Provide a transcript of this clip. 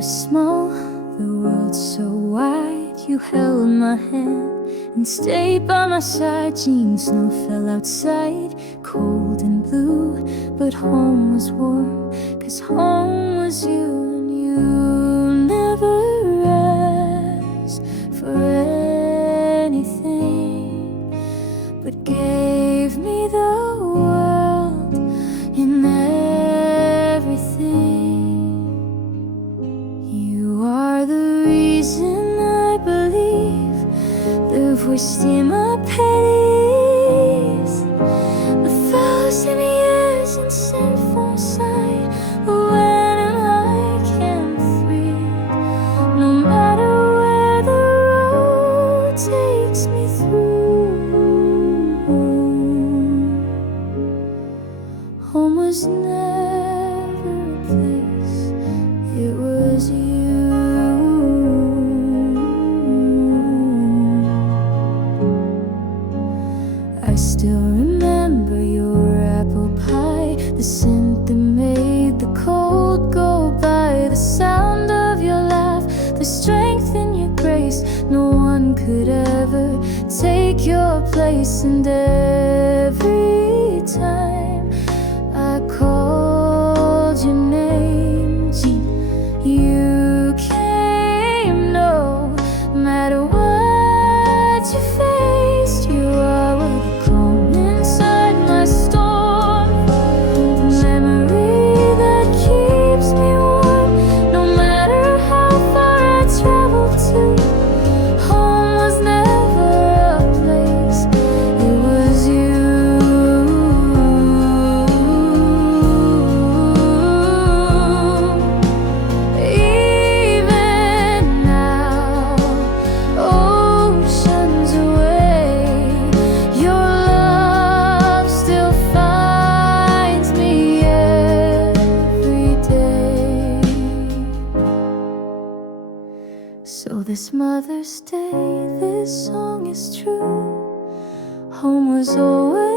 were small, the world so wide. You held my hand and stayed by my side. Jeans, snow fell outside, cold and blue, but home was warm, 'cause home was you. And you never asked for anything, but gave me the world and everything. You are the reason I believe, the voice in my pace, 1,000 years in sinful sight. When I can't breathe, no matter where the road takes me through, home was never a place, it was you. I still remember your apple pie, the scent that made the cold go by, the sound of your laugh, the strength in your grace. No one could ever take your place. And every time I called your name, Jean, you came. No matter what you faced, you are what calm inside my storm. Memory that keeps me warm, no matter how far I travel to. Home was never a place, it was you. Even now, oceans away, your love still finds me every day. So this Mother's Day, this song is true. Home was always